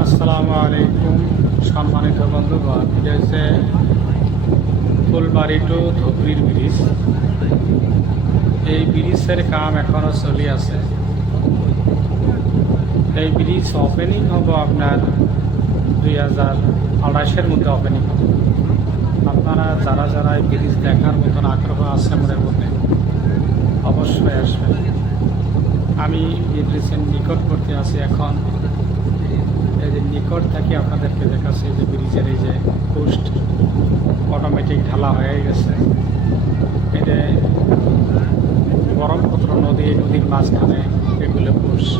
আসসালামু আলাইকুম সম্মানিত বন্ধুগণ, এটা হচ্ছে ফুলবাড়ি টু ধুবড়ির ব্রিজ। এই ব্রিজের কাম এখনও চলি আছে। এই ব্রিজ ওপেনিং হবে আপনার 2028-এর মধ্যে ওপেনিং হবে। আপনারা যারা যারা এই ব্রিজ দেখার মতন আগ্রহ আছে মনের মধ্যে অবশ্যই আসবেন। আমি এই ব্রিজের নিকটবর্তী আছি এখন। এই যে নিকট থেকে আপনাদেরকে দেখাচ্ছি যে ব্রিজের এই যে পোস্ট অটোমেটিক ঢালা হয়ে গেছে। এটা ব্রহ্মপুত্র নদীর মাঝখানে এগুলো পোস্ট।